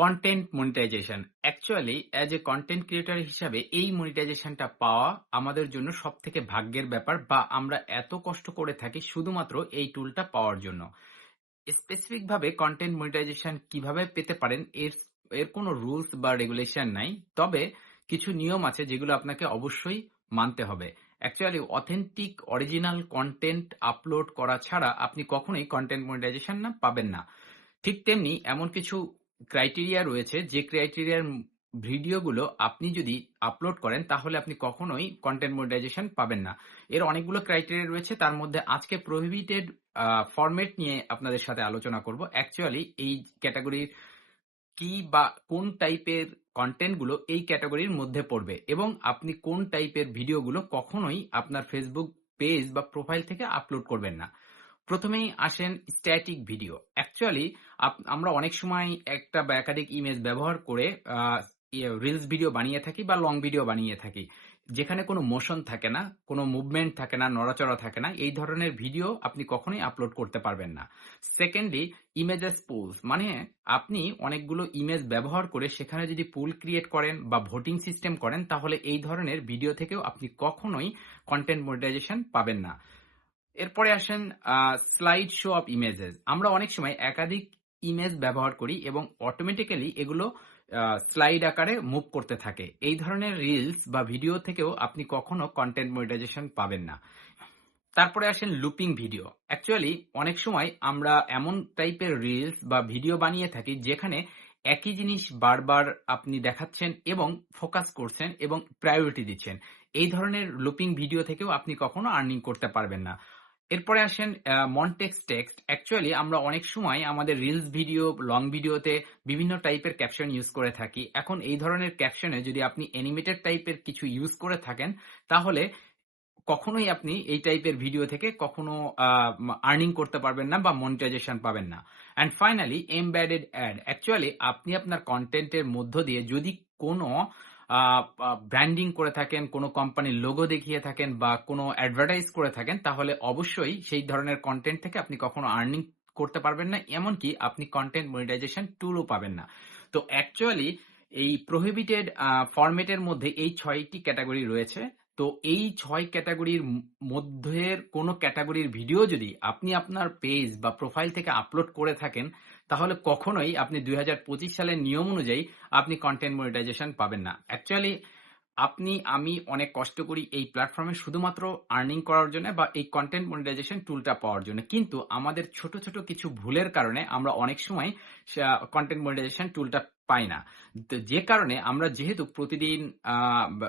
Content monetization actually as a content creator হিসাবে এই মনিটাইজেশনটা পাওয়া আমাদের জন্য সব থেকে ভাগ্যের ব্যাপার, বা আমরা এত কষ্ট করে থাকি শুধুমাত্র এই টুলটা পাওয়ার জন্য। স্পেসিফিক ভাবে কন্টেন্ট মনিটাইজেশন কিভাবে পেতে পারেন এর এর কোনো রুলস বা রেগুলেশন নাই, তবে কিছু নিয়ম আছে যেগুলো আপনাকে অবশ্যই মানতে হবে। Actually authentic original content upload করা ছাড়া আপনি কখনোই কন্টেন্ট মনিটাইজেশন পাবেন না। ঠিক তেমনি এমন কিছু ক্রাইটেরিয়া রয়েছে যে ক্রাইটেরিয়ার ভিডিওগুলো আপনি যদি আপলোড করেন তাহলে আপনি কখনোই কন্টেন্ট মনিটাইজেশন পাবেন না। এর অনেকগুলো ক্রাইটেরিয়া রয়েছে, তার মধ্যে আজকে প্রহিবিটেড ফরম্যাট নিয়ে আপনাদের সাথে আলোচনা করব। অ্যাকচুয়ালি এই ক্যাটাগরির কি বা কোন টাইপের কন্টেন্ট গুলো এই ক্যাটাগরির মধ্যে পড়বে এবং আপনি কোন টাইপের ভিডিওগুলো কখনোই আপনার ফেসবুক পেজ বা প্রোফাইল থেকে আপলোড করবেন না। প্রথমেই আসেন স্ট্যাটিক ভিডিও। অ্যাকচুয়ালি আমরা অনেক সময় একটা বা একাধিক ইমেজ ব্যবহার করে রিলস ভিডিও বানিয়ে থাকি বা লং ভিডিও বানিয়ে থাকি, যেখানে কোনো মোশন থাকে না, কোনো মুভমেন্ট থাকে না, নড়াচড়া থাকে না। এই ধরনের ভিডিও আপনি কখনোই আপলোড করতে পারবেন না। সেকেন্ডলি, ইমেজেস পুলস, মানে আপনি অনেকগুলো ইমেজ ব্যবহার করে সেখানে যদি পুল ক্রিয়েট করেন বা ভোটিং সিস্টেম করেন, তাহলে এই ধরনের ভিডিও থেকেও আপনি কখনোই কন্টেন্ট মনিটাইজেশন পাবেন না। এরপরে আসেন স্লাইড শো অফ ইমেজেস। আমরা অনেক সময় একাধিক ইমেজ ব্যবহার করি এবং অটোমেটিক্যালি এগুলো স্লাইড আকারে মুভ করতে থাকে। এই ধরনের রিলস বা ভিডিও থেকেও আপনি কখনো কন্টেন্ট মনিটাইজেশন পাবেন না। তারপরে আসেন লুপিং ভিডিও। অ্যাকচুয়ালি অনেক সময় আমরা এমন টাইপের রিলস বা ভিডিও বানিয়ে থাকি যেখানে একই জিনিস বারবার আপনি দেখাচ্ছেন এবং ফোকাস করছেন এবং প্রায়োরিটি দিচ্ছেন। এই ধরনের লুপিং ভিডিও থেকেও আপনি কখনো আর্নিং করতে পারবেন না। এরপরে আসেন মনটেক্সট টেক্সট। অ্যাকচুয়ালি আমরা অনেক সময় আমাদের রিলস ভিডিও, লং ভিডিওতে বিভিন্ন টাইপের ক্যাপশন ইউজ করে থাকি। এখন এই ধরনের ক্যাপশনে যদি আপনি অ্যানিমেটেড টাইপের কিছু ইউজ করে থাকেন, তাহলে কখনোই আপনি এই টাইপের ভিডিও থেকে কখনো আর্নিং করতে পারবেন না বা মনিটাইজেশন পাবেন না। And finally, embedded ad. Actually আপনি আপনার কন্টেন্টের মধ্য দিয়ে যদি কোনো ব্র্যান্ডিং করে থাকেন, কোনো কোম্পানির লোগো দেখিয়ে থাকেন বা কোনো অ্যাডভার্টাইজ করে থাকেন, তাহলে অবশ্যই সেই ধরনের কন্টেন্ট থেকে আপনি কখনো আর্নিং করতে পারবেন না, এমনকি আপনি কন্টেন্ট মনিটাইজেশন টুলও পাবেন না। তো অ্যাকচুয়ালি এই প্রহিবিটেড ফরম্যাটের মধ্যে এই ৬টি ক্যাটাগরি রয়েছে। তো এই ৬ ক্যাটাগরির মধ্যের কোনো ক্যাটাগরির ভিডিও যদি আপনি আপনার পেজ বা প্রোফাইল থেকে আপলোড করে থাকেন, তাহলে কখনোই আপনি ২০২৫ সালের নিয়ম অনুযায়ী আপনি কন্টেন্ট মনিটাইজেশন পাবেন না। অ্যাকচুয়ালি আমি অনেক কষ্ট করি এই প্ল্যাটফর্মে শুধুমাত্র আর্নিং করার জন্য বা এই কন্টেন্ট মনিটাইজেশন টুলটা পাওয়ার জন্য। কিন্তু আমাদের ছোট, ছোট কিছু ভুলের কারণে আমরা অনেক সময় কন্টেন্ট মনিটাইজেশন টুলটা পাই না। তো যে কারণে আমরা যেহেতু প্রতিদিন আ বা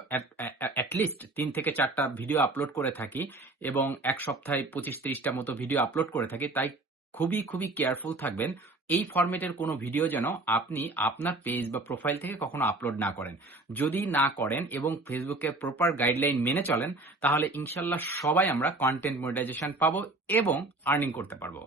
এট লিস্ট ৩ থেকে ৪ টা ভিডিও আপলোড করে থাকি এবং ১ সপ্তাহে ২৫-৩০ টা মতো ভিডিও আপলোড করে থাকি। তাই খুবই, খুবই কেয়ারফুল থাকবেন। এই ফরম্যাটের কোনো ভিডিও যেন আপনি আপনার পেজ বা প্রোফাইল থেকে কখনো আপলোড না করেন। যদি না করেন এবং ফেসবুকের প্রপার গাইডলাইন মেনে চলেন, তাহলে ইনশাল্লাহ সবাই আমরা কন্টেন্ট মনিটাইজেশন পাবো এবং আর্নিং করতে পারবো।